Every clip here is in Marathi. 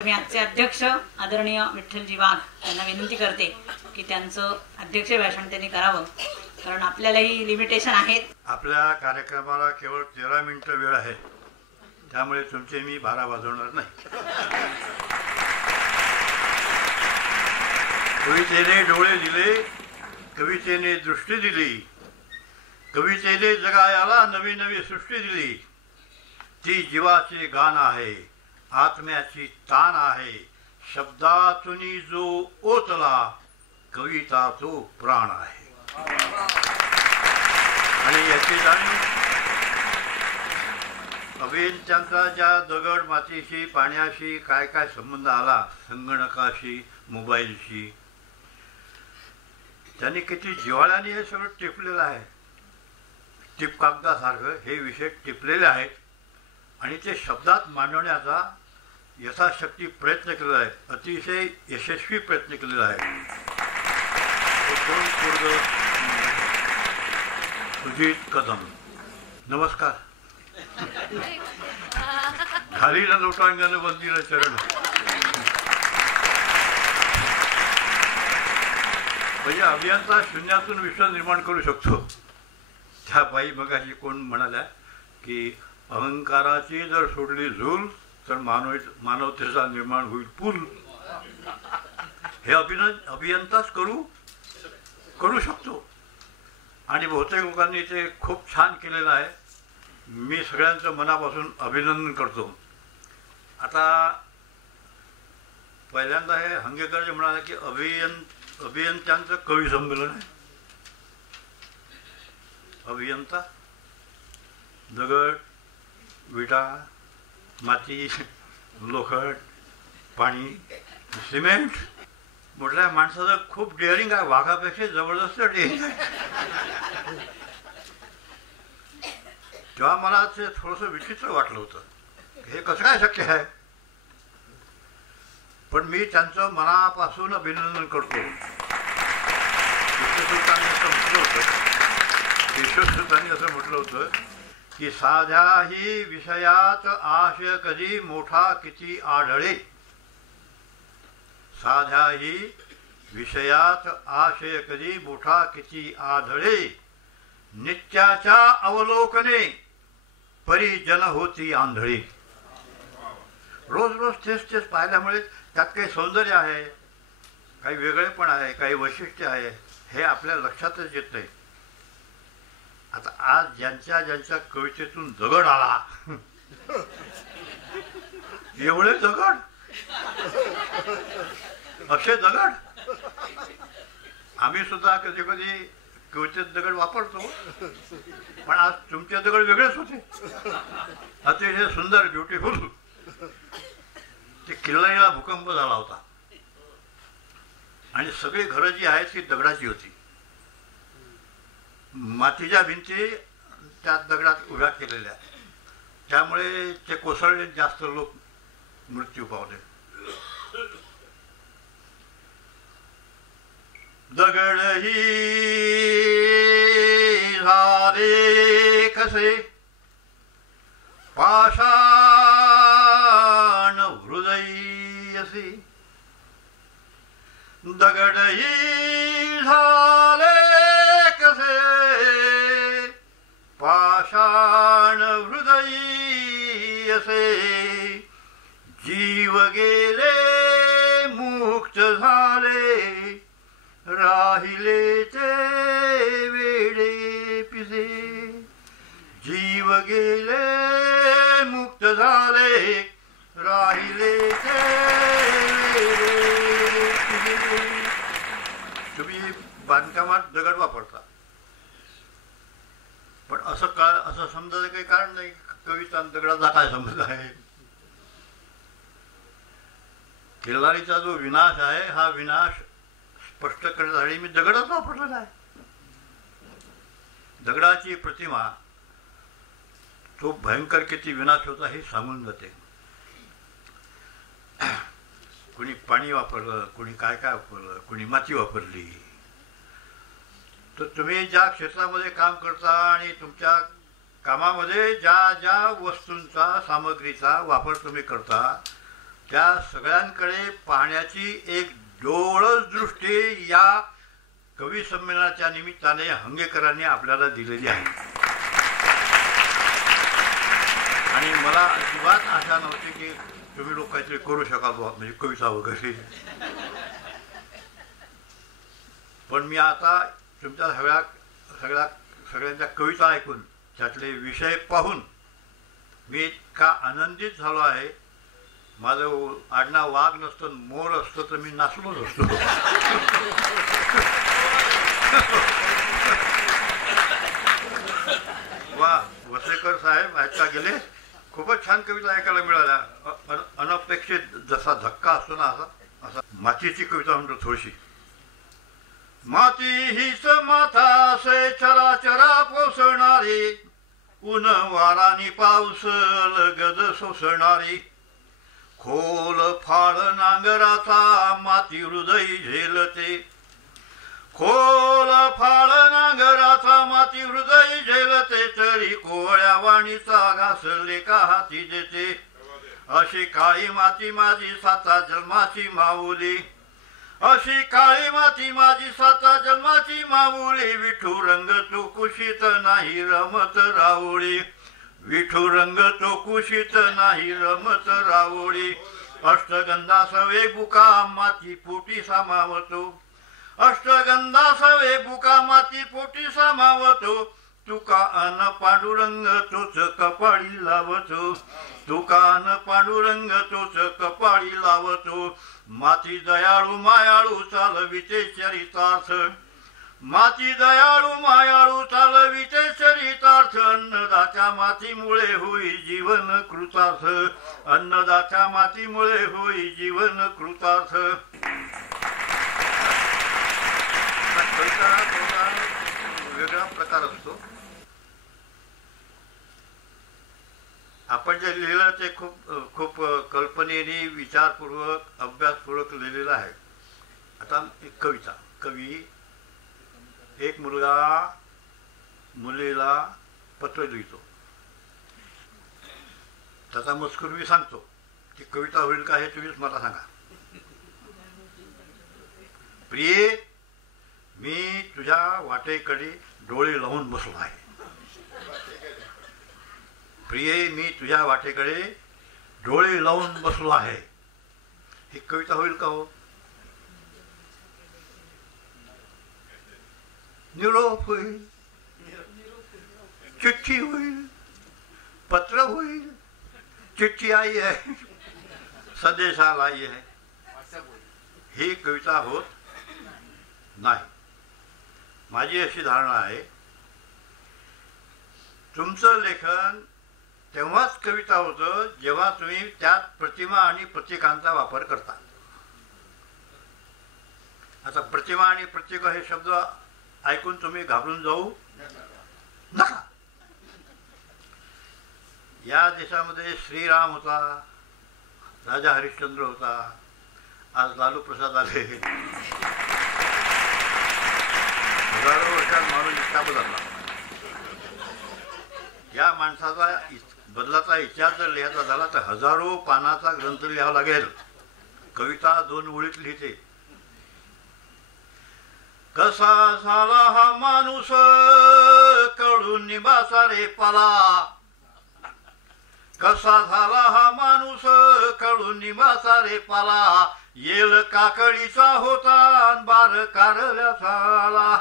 मी आजचे अध्यक्ष आदरणीय विठ्ठलजी वाघ यांना विनंती करते की त्यांचं अध्यक्ष भाषण त्यांनी करावं, कारण आपल्यालाही लिमिटेशन आहेत. आपल्या कार्यक्रमाला केवळ 13 मिनिटं वेळ आहे, त्यामुळे तुमचे मी 12 वाजवणार नाही. कवितेने डोळे दिले, कवितेने दृष्टी दिली, कवितेने जगायाला नवी नवी सृष्टी दिली. ती जीवाचे गाण आहे, आत्म्याची ताण आहे, शब्दातून जो ओतला कविता तो प्राण आहे. आणि याची जाणीव अभियंत्यांचा ज्या दगड मातीशी पाण्याशी काय काय संबंध आला, संगणकाशी मोबाईलशी, त्यांनी किती जिव्हाळ्याने हे सगळं टिपलेलं आहे. टिपकागदासारखं हे विषय टिपलेले आहेत आणि ते शब्दात मांडण्याचा यथाशक्ती प्रयत्न केलेला आहे. अतिशय यशस्वी प्रयत्न केलेला आहे. सुजित कदम, नमस्कार. खाली न लोटांगण बंदीला चरण. म्हणजे अभियंता शून्यातून विश्व निर्माण करू शकतो. त्या बाई मगाशी कोण म्हणाल्या की अहंकाराची जर सोडली झूल तर मानवतेचा निर्माण होईल पूल. हे अभियंताच करू शकतो आणि बहुतेक लोकांनी ते खूप छान केलेलं आहे. मी सगळ्यांचं मनापासून अभिनंदन करतो. आता पहिल्यांदा हे हंगेकरजी म्हणाले की अभियंत्यांचं कवी संमेलन आहे. अभियंता दगड, विटा, माती, लोखंड, पाणी, सिमेंट म्हटल्या माणसाचं खूप डेअरिंग आहे. वाघापेक्षा जबरदस्त डेअरिंग आहे. तेव्हा मला ते थोडंसं विचित्र वाटलं होतं, हे कसं काय शक्य आहे. पण मी त्यांचं मनापासून अभिनंदन करतो. विश्वसुतांनी असं म्हटलं होतं की साध्याही विषयात आशय कधी मोठा किती आढळे. साध्याही विषयात आशय कधी मोठा किती आढळे. नित्याच्या अवलोकने परी जन होती आंधळी. रोज रोज तेच तेच पाहिल्यामुळे त्यात काही सौंदर्य आहे, काही वेगळेपण आहे, काही वैशिष्ट्य आहे, हे आपल्या लक्षातच येत नाही. आता आज ज्यांच्या कवितेतून दगड आला, एवढे दगड, असे दगड. आम्ही सुद्धा कधी कधी कवितेत दगड वापरतो, पण आज तुमचे दगड वेगळेच होते, अतिशय सुंदर, ब्युटिफुल. ते किल्लारीला भूकंप झाला होता आणि सगळी घरं जी आहेत ती दगडाची होती. मातीच्या भिंती त्या दगडात उभ्या केलेल्या, त्यामुळे ते कोसळले, जास्त लोक मृत्यू पावले. दगडही झाले कसे पाषाण हृदयी असे. दगडही झाले कसे पाषाण हृदयी असे. जीव गेले मुक्त झाले राहिले ते वेडे पिसे. जीव गेले मुक्त झाले राहिले ते वेडे पिसे. तुम्ही बांधकामात दगड वापरता, पण असं समजायचं काही कारण नाही. कविता दगडाचा काय संबंध आहे. किल्लारीचा जो विनाश आहे, हा विनाश स्पष्ट करण्यासाठी मी दगडच वापरलेला आहे. दगडाची प्रतिमा तो भयंकर किती विनाश होता हे सांगून जाते. कोणी पाणी वापरलं, कोणी काय काय वापरलं, कोणी माती वापरली. तर तुम्ही ज्या क्षेत्रामध्ये काम करता आणि तुमच्या कामामध्ये ज्या ज्या वस्तूंचा, सामग्रीचा वापर तुम्ही करता, त्या सगळ्यांकडे पाहण्याची एक डोळस दृष्टी या कवी संमेलनाच्या निमित्ताने हंगेकरांनी आपल्याला दिलेली आहे. आणि मला अजिबात आशा नव्हती की तुम्ही लोक काहीतरी करू शकाल म्हणजे कविता वगैरे. पण मी आता तुमच्या सगळ्यांच्या कविता ऐकून त्यातले विषय पाहून मी इतका आनंदित झालो आहे. माझं आडनाव वाघ नसतं मोर असतं तर मी नाचलोच असतो. वा वसेकर साहेब ऐका गेले. खूपच छान कविता ऐकायला मिळाल्या. अनपेक्षित जसा धक्का असतो ना असा मातीची कविता म्हणतो थोडीशी. माती हीच माथा से चराचरा पोसणारी, ऊन वारानी पाऊस लगद सोसणारी, खोल फाळ नांगराचा माती हृदय झेलते, खोल फाळ नांगराचा माती हृदय झेलते, तरी कोवळ्या वाणीचा घास लेका हाती देते. अशी काळी माती माझी साता जन्माची माऊली, अशी काळी माती माझी साता जन्माची माऊली, विठू रंग तो कुशीत नाही रमत राऊळी, विठू रंग तो कुशीत नाही रमत राऊळी. अष्टगंधा सवे बुका माती पोटी सामावतो, अष्टगंधा सवे बुका माती पोटी सामावतो, तुका अन पांडुरंग तोच कपाळी लावतो, तुका अन पांडुरंग तोच कपाळी लावतो. माती दयाळू मायाळू चालविते चरितार्थ, माती दयाळू मायाळू चालविते चरितार्थ, अन्नदात्या मातीमुळे होई जीवन कृतार्थ, अन्नदात्या मातीमुळे होई जीवन कृतार्थ. वेगळा प्रकार असतो. आपण जे लिहिलं ते खूप कल्पनेने विचारपूर्वक अभ्यासपूर्वक लिहिलेलं आहे. आता एक कविता. कवी एक मुलगा मुलीला पत्र लिहितो. त्याचा मजकूर मी सांगतो. ती कविता होईल का हे तुम्हीच मला सांगा. प्रिये, मी तुझ्या वाटेकडे डोळे लावून बसलो आहे. प्रिये, मी तुझ्या वाटेकडे डोळे लावून बसलो आहे. ही कविता होईल का हो? निरोप होईल, चिठ्ठी होईल, पत्र होईल. चिठ्ठी आई है, संदेशा लाई है. ही कविता होत नाही. माझी अशी धारणा आहे, तुमचं लेखन तेव्हाच कविता होतं जेव्हा तुम्ही त्यात प्रतिमा आणि प्रतीकांचा वापर करता. आता प्रतिमा आणि प्रतीक हे शब्द ऐकून तुम्ही घाबरून जाऊ नका. या देशामध्ये श्रीराम होता, राजा हरिश्चंद्र होता, आज लालू प्रसाद आले. हजारो वर्षात माणूस इतका बदलला. या माणसाचा बदलाचा इतिहास जर लिहायचा झाला तर हजारो पानाचा ग्रंथ लिहावा लागेल. कविता 2 ओळीत लिहिते. कसा झाला हा माणूस कळून निभासा रे पाला, कसा झाला हा माणूस कळून निभासा रे पाला, येल काकडीचा होता बार कारल्याचा आला,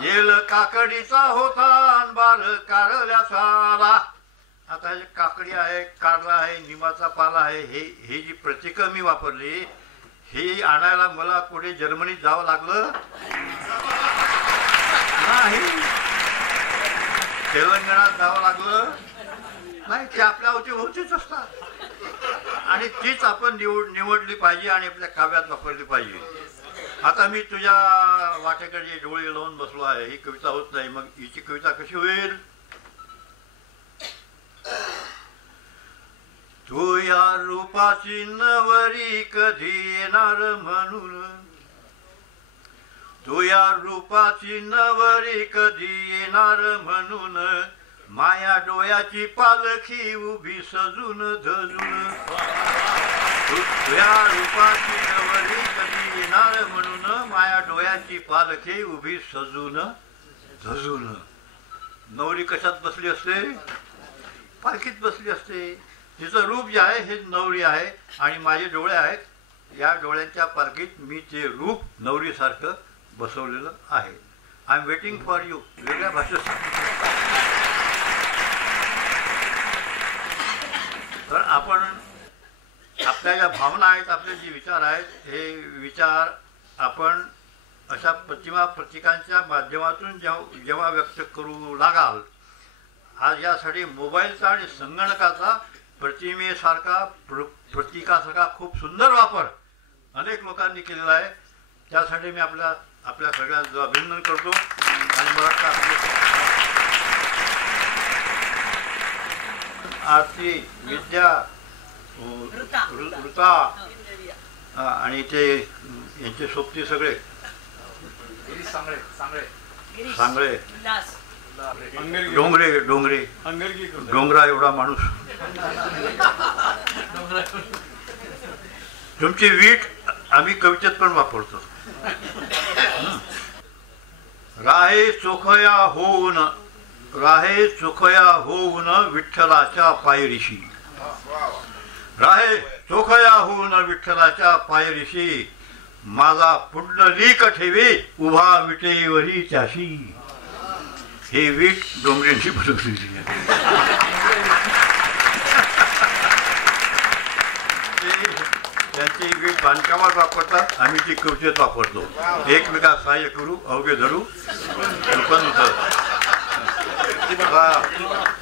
येल काकडीचा होता बार कारल्याचा आला. आता हे काकडी आहे, कारला आहे, निंबाचा पाला आहे, हे जी प्रतीकं मी वापरली ही आणायला मला पुढे जर्मनीत जावं लागलं नाही, तेलंगणात जावं लागलं नाही. ते आपल्या होतीच असतात आणि तीच आपण निवडली पाहिजे आणि आपल्या काव्यात वापरली पाहिजे. आता मी तुझ्या वाटेकडे डोळे लावून बसलो आहे, ही कविता होत नाही. मग हिची कविता कशी होईल? तू या रूपाची नवरी कधी येणार म्हणून, तू या रूपाची नवरी कधी येणार म्हणून, माया डोळ्याची पालखी उभी सजून धजून. तुझ्या रूपाची नवरी कधी येणार म्हणून माया डोळ्याची पालखी उभी सजून झजून. नवरी कशात बसली असते? पालखीत बसली असते. तिचं रूप जे आहे हे नवरी आहे आणि माझे डोळे आहेत, या डोळ्यांच्या पालखीत मी ते रूप नवरीसारखं बसवलेलं आहे. I am waiting for you. वेगळ्या भाषेत तर आपण आपल्या ज्या भावना आहेत, आपले जे विचार आहेत, हे विचार आपण अशा प्रतिमा प्रतीकांच्या माध्यमातून जेव्हा व्यक्त करू लागाल, आज यासाठी मोबाईलचा आणि संगणकाचा प्रतिमेसारखा प्रतीकासारखा खूप सुंदर वापर अनेक लोकांनी केलेला आहे. त्यासाठी मी आपल्या सगळ्यांचं अभिनंदन करतो आणि मला वाटतं आरती, विद्या, ऋता आणि ते यांचे सोबती सगळे सांगळे, डोंगरे डोंगरा एवढा माणूस, तुमची वीट आम्ही कवितेत पण वापरतो. राहे चोखया होऊन विठ्ठलाच्या पायरीशी. राहे चोखया होऊन विठ्ठलाच्या पायरीशी, माझा पुंडलीक ठेवे उभा विटेवरी त्याशी. हे वीट डोंगरेंची बनवलेली आहे. त्यांची वीट बांधकामात वापरतात, आम्ही ती कवचेत वापरतो. एकमेकात सहाय्य करू, अवघे धरू.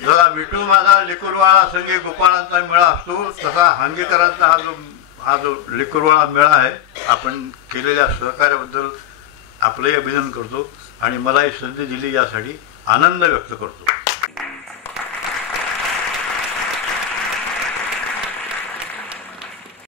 जसा विठू माझा लेकुरवाळा संगे गोपाळांचा मेळा असतो, तसा हांगेकरांचा हा जो लेकुरवाळा मेळा आहे. आपण केलेल्या सहकार्याबद्दल आपलंही अभिनंदन करतो आणि मला ही संधी दिली यासाठी आनंद व्यक्त करतो.